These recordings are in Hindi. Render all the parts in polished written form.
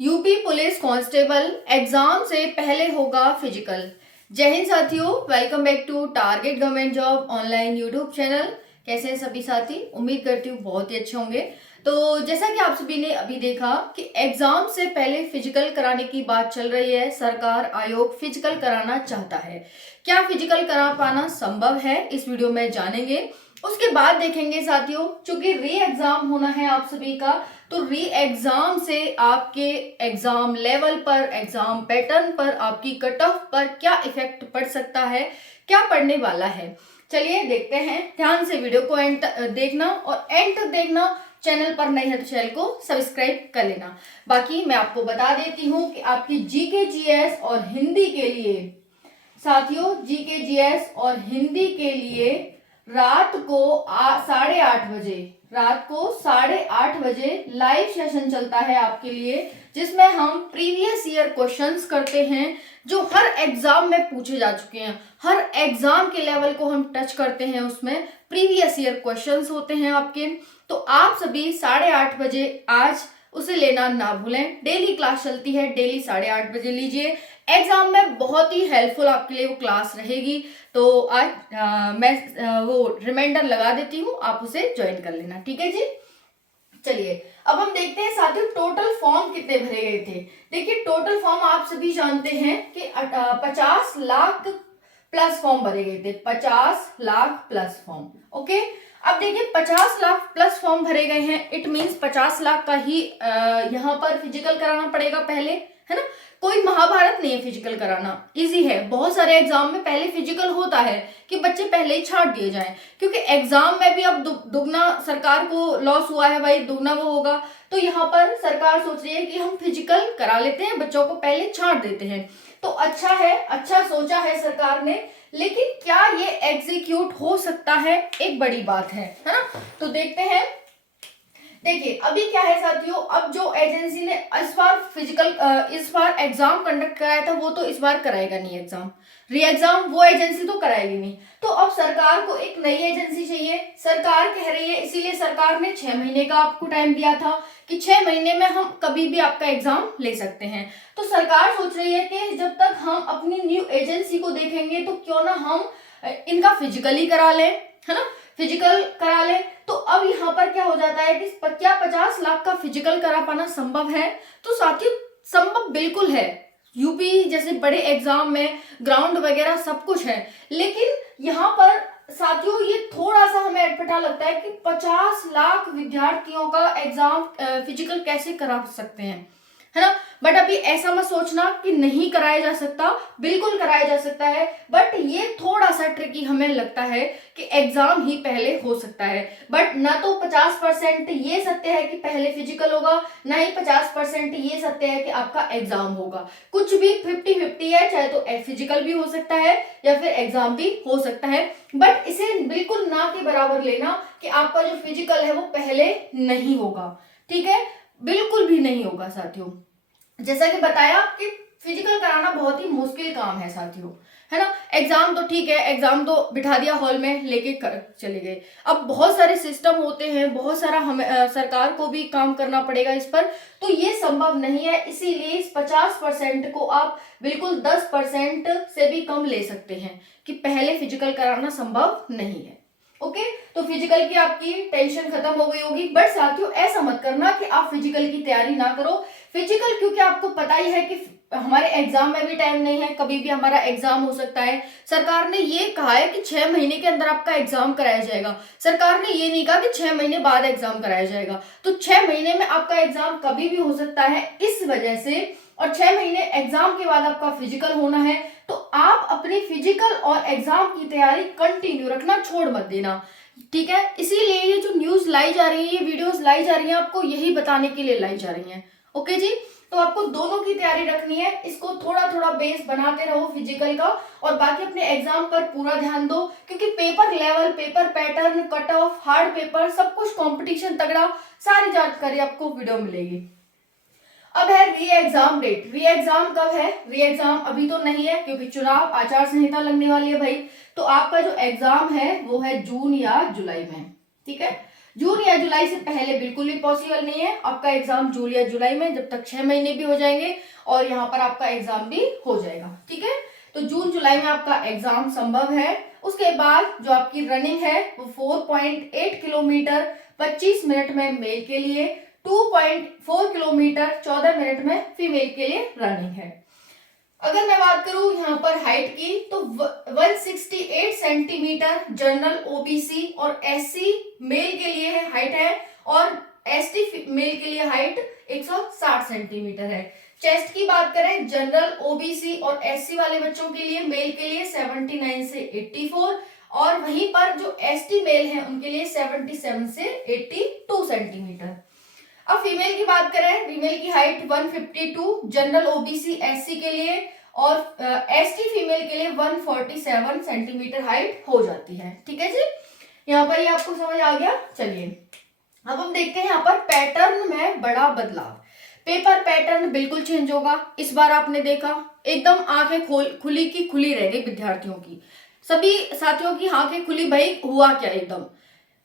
यूपी पुलिस कांस्टेबल एग्जाम से पहले होगा फिजिकल। जय हिंद साथियों, welcome back to target government job online YouTube channel. कैसे हैं सभी साथी? उम्मीद करती हूँ बहुत ही अच्छे होंगे। तो जैसा कि आप सभी ने अभी देखा कि एग्जाम से पहले फिजिकल कराने की बात चल रही है। सरकार आयोग फिजिकल कराना चाहता है। क्या फिजिकल करा पाना संभव है, इस वीडियो में जानेंगे। उसके बाद देखेंगे साथियों, चूंकि री एग्जाम होना है आप सभी का, तो री एग्जाम से आपके एग्जाम लेवल पर, एग्जाम पैटर्न पर, आपकी कट ऑफ पर क्या इफेक्ट पड़ सकता है, क्या पड़ने वाला है। चलिए देखते हैं। ध्यान से वीडियो को एंड देखना और एंड तक देखना। चैनल पर नए हैं तो चैनल को सब्सक्राइब कर लेना। बाकी मैं आपको बता देती हूँ कि आपकी जीके जीएस और हिंदी के लिए साथियों, जीके जीएस और हिंदी के लिए रात को 8:30 बजे, रात को 8:30 बजे लाइव सेशन चलता है आपके लिए, जिसमें हम प्रीवियस ईयर क्वेश्चंस करते हैं जो हर एग्जाम में पूछे जा चुके हैं। हर एग्जाम के लेवल को हम टच करते हैं, उसमें प्रीवियस ईयर क्वेश्चंस होते हैं आपके। तो आप सभी 8:30 बजे आज उसे लेना ना भूलें। डेली क्लास चलती है, डेली 8:30 बजे लीजिए। एग्जाम में बहुत ही हेल्पफुल आपके लिए वो क्लास रहेगी। तो आज मैं वो रिमाइंडर लगा देती हूँ, आप उसे ज्वाइन कर लेना, ठीक है जी। चलिए अब हम देखते हैं साथियों, टोटल फॉर्म कितने भरे गए थे। देखिए टोटल फॉर्म आप सभी जानते हैं कि 50 लाख प्लस फॉर्म भरे गए थे। 50 लाख प्लस फॉर्म, ओके। अब देखिए 50 लाख प्लस फॉर्म भरे गए हैं, इट मींस 50 लाख का ही यहाँ पर फिजिकल कराना पड़ेगा पहले, है ना। कोई महाभारत नहीं है फिजिकल कराना, इजी है। बहुत सारे एग्जाम में पहले फिजिकल होता है कि बच्चे पहले ही छाट दिए जाएं, क्योंकि एग्जाम में भी अब दुगना सरकार को लॉस हुआ है भाई, दुगना वो होगा। तो यहाँ पर सरकार सोच रही है कि हम फिजिकल करा लेते हैं, बच्चों को पहले छाट देते हैं। तो अच्छा है, अच्छा सोचा है सरकार ने, लेकिन क्या ये एग्जीक्यूट हो सकता है, एक बड़ी बात है ना। तो देखते हैं। देखिए अभी क्या है साथियों, अब जो एजेंसी ने इस बार फिजिकल इस बार एग्जाम कंडक्ट कराया था, वो तो इस बार कराएगा नहीं एग्जाम, री एग्जाम वो एजेंसी तो कराएगी नहीं। तो अब सरकार को एक नई एजेंसी चाहिए। सरकार कह रही है, इसीलिए सरकार ने 6 महीने का आपको टाइम दिया था कि 6 महीने में हम कभी भी आपका एग्जाम ले सकते हैं। तो सरकार सोच रही है कि जब तक हम अपनी न्यू एजेंसी को देखेंगे, तो क्यों ना हम इनका फिजिकली करा लें, है ना, फिजिकल करा ले। तो अब यहाँ पर क्या हो जाता है कि क्या 50 लाख का फिजिकल करा पाना संभव है? तो साथियों संभव बिल्कुल है। यूपी जैसे बड़े एग्जाम में ग्राउंड वगैरह सब कुछ है, लेकिन यहाँ पर साथियों ये थोड़ा सा हमें अटपटा लगता है कि 50 लाख विद्यार्थियों का एग्जाम फिजिकल कैसे करा सकते हैं, है ना। बट अभी ऐसा मत सोचना कि नहीं कराया जा सकता, बिल्कुल कराया जा सकता है। बट ये थोड़ा सा ट्रिकी हमें लगता है कि एग्जाम ही पहले हो सकता है। बट ना तो 50% ये सत्य है कि पहले फिजिकल होगा, ना ही 50% ये सत्य है कि आपका एग्जाम होगा। कुछ भी 50-50 है, चाहे तो फिजिकल भी हो सकता है या फिर एग्जाम भी हो सकता है। बट इसे बिल्कुल ना के बराबर लेना कि आपका जो फिजिकल है वो पहले नहीं होगा, ठीक है, बिल्कुल भी नहीं होगा साथियों। जैसा कि बताया कि फिजिकल कराना बहुत ही मुश्किल काम है साथियों, है ना। एग्जाम तो ठीक है, एग्जाम तो बिठा दिया हॉल में, लेके चले गए। अब बहुत सारे सिस्टम होते हैं, बहुत सारा हमें सरकार को भी काम करना पड़ेगा इस पर, तो ये संभव नहीं है। इसीलिए इस 50% को आप बिल्कुल 10% से भी कम ले सकते हैं कि पहले फिजिकल कराना संभव नहीं है, ओके। तो फिजिकल की आपकी टेंशन खत्म हो गई होगी। बट साथियों ऐसा मत करना कि आप फिजिकल की तैयारी ना करो। फिजिकल क्योंकि आपको पता ही है कि हमारे एग्जाम में भी टाइम नहीं है, कभी भी हमारा एग्जाम हो सकता है। सरकार ने ये कहा है कि 6 महीने के अंदर आपका एग्जाम कराया जाएगा। सरकार ने ये नहीं कहा कि 6 महीने बाद एग्जाम कराया जाएगा। तो 6 महीने में आपका एग्जाम कभी भी हो सकता है, इस वजह से। और 6 महीने एग्जाम के बाद आपका फिजिकल होना है, तो आप अपनी फिजिकल और एग्जाम की तैयारी कंटिन्यू रखना, छोड़ मत देना, ठीक है। इसीलिए ये जो न्यूज लाई जा रही है, ये वीडियोस लाई जा रही हैं, आपको यही बताने के लिए लाई जा रही हैं, ओके जी। तो आपको दोनों की तैयारी रखनी है, इसको थोड़ा थोड़ा बेस बनाते रहो फिजिकल का, और बाकी अपने एग्जाम पर पूरा ध्यान दो, क्योंकि paper level, paper pattern, cut off, hard paper, सब कुछ कंपटीशन तगड़ा, सारी जानकारी आपको वीडियो मिलेगी। अब है री एग्जाम डेट। री एग्जाम कब है? री एग्जाम अभी तो नहीं है, क्योंकि चुनाव आचार संहिता लगने वाली है भाई। तो आपका जो एग्जाम है वो है जून या जुलाई में, ठीक है। जून या जुलाई से पहले बिल्कुल भी पॉसिबल नहीं है। आपका एग्जाम जून या जुलाई में, जब तक 6 महीने भी हो जाएंगे और यहाँ पर आपका एग्जाम भी हो जाएगा। ठीक है, तो जून जुलाई में आपका एग्जाम संभव है। उसके बाद जो आपकी रनिंग है वो 4.8 किलोमीटर 25 मिनट में मेल के लिए, 2.4 किलोमीटर 14 मिनट में फीमेल के लिए रनिंग है। अगर मैं बात करूं यहाँ पर हाइट की, तो 168 सेंटीमीटर जनरल ओबीसी और एससी मेल के लिए है हाइट है, और एसटी मेल के लिए हाइट 160 सेंटीमीटर है। चेस्ट की बात करें, जनरल ओबीसी और एससी वाले बच्चों के लिए मेल के लिए 79 से 84, और वहीं पर जो एसटी मेल है उनके लिए 77 से 82 सेंटीमीटर। अब फीमेल की बात करें, फीमेल की हाइट 152 जनरल ओबीसी एससी के लिए, और एसटी फीमेल के लिए 147 सेंटीमीटर हाइट हो जाती है। ठीक है जी, यहाँ पर ये आपको समझ आ गया। चलिए अब हम देखते हैं यहाँ पर पैटर्न में बड़ा बदलाव। पेपर पैटर्न बिल्कुल चेंज होगा। इस बार आपने देखा एकदम आंखें खुली की खुली रह गई विद्यार्थियों की, सभी साथियों की आंखें खुली, भाई हुआ क्या, एकदम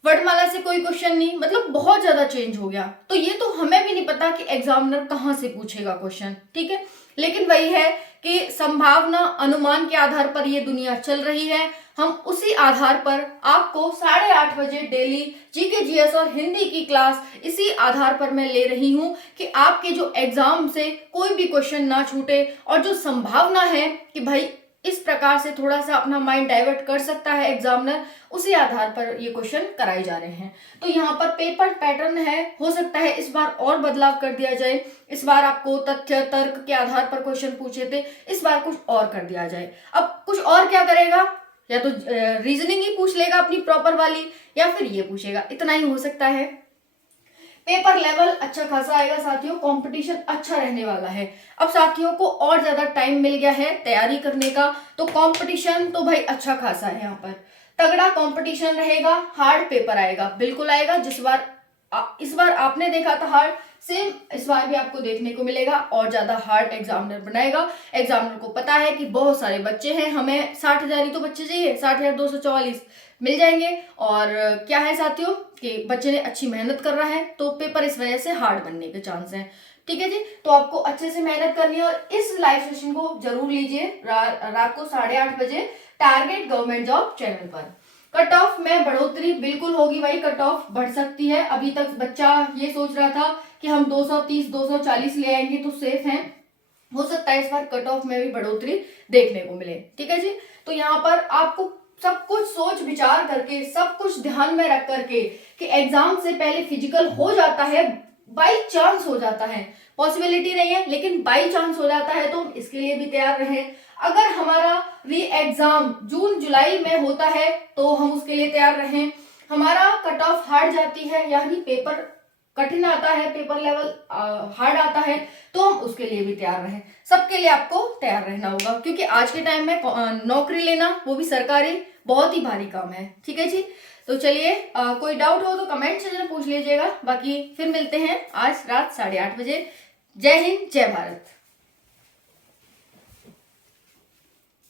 वर्णमाला से कोई क्वेश्चन नहीं, मतलब बहुत ज्यादा चेंज हो गया। तो ये तो हमें भी नहीं पता कि एग्जामिनर कहाँ से पूछेगा क्वेश्चन। ठीक है, लेकिन वही है कि संभावना अनुमान के आधार पर ये दुनिया चल रही है। हम उसी आधार पर आपको 8:30 बजे डेली जीके जीएस और हिंदी की क्लास इसी आधार पर मैं ले रही हूं कि आपके जो एग्जाम से कोई भी क्वेश्चन ना छूटे, और जो संभावना है कि भाई इस प्रकार से थोड़ा सा अपना माइंड डाइवर्ट कर सकता है एग्जामिनर, उसी आधार पर ये क्वेश्चन कराए जा रहे हैं। तो यहाँ पर पेपर पैटर्न है, हो सकता है इस बार और बदलाव कर दिया जाए। इस बार आपको तथ्य तर्क के आधार पर क्वेश्चन पूछे थे, इस बार कुछ और कर दिया जाए। अब कुछ और क्या करेगा, या तो रीजनिंग ही पूछ लेगा अपनी प्रॉपर वाली, या फिर ये पूछेगा, इतना ही हो सकता है। पेपर लेवल अच्छा खासा आएगा साथियों, कंपटीशन अच्छा रहने वाला है। अब साथियों को और ज्यादा टाइम मिल गया है तैयारी करने का, तो कंपटीशन तो भाई अच्छा खासा है। यहाँ पर तगड़ा कंपटीशन रहेगा, हार्ड पेपर आएगा, बिल्कुल आएगा। इस बार आपने देखा था हार्ड, सेम इस बार भी आपको देखने को मिलेगा, और ज्यादा हार्ड एग्जामिनर बनाएगा। एग्जामिनर को पता है कि बहुत सारे बच्चे हैं, हमें 60,000 ही तो बच्चे चाहिए, 60,244 मिल जाएंगे। और क्या है साथियों कि बच्चे ने अच्छी मेहनत कर रहा है, तो पेपर इस वजह से हार्ड बनने के चांस हैं। ठीक है जी, तो आपको अच्छे से मेहनत करनी है, और इस लाइव सेशन को जरूर लीजिए रात को 8:30 बजे टारगेट गवर्नमेंट जॉब चैनल पर। कट ऑफ में बढ़ोतरी बिल्कुल होगी भाई, कट ऑफ बढ़ सकती है। अभी तक बच्चा ये सोच रहा था कि हम 230 240 ले आएंगे तो सेफ हैं, हो सकता है इस बार कट ऑफ में भी बढ़ोतरी देखने को मिले। ठीक है जी, तो यहाँ पर आपको सब कुछ सोच विचार करके, सब कुछ ध्यान में रख करके कि एग्जाम से पहले फिजिकल हो जाता है, बाई चांस हो जाता है, पॉसिबिलिटी नहीं है लेकिन बाई चांस हो जाता है, तो हम इसके लिए भी तैयार रहें। अगर हमारा री एग्जाम जून जुलाई में होता है तो हम उसके लिए तैयार रहें। हमारा कट ऑफ हार्ड जाती है, यानी पेपर कठिन आता है, पेपर लेवल हार्ड आता है, तो हम उसके लिए भी तैयार रहें। सबके लिए आपको तैयार रहना होगा, क्योंकि आज के टाइम में नौकरी लेना, वो भी सरकारी, बहुत ही भारी काम है। ठीक है जी, तो चलिए कोई डाउट हो तो कमेंट सेक्शन में पूछ लीजिएगा। बाकी फिर मिलते हैं आज रात 8:30 बजे। जय हिंद, जय भारत।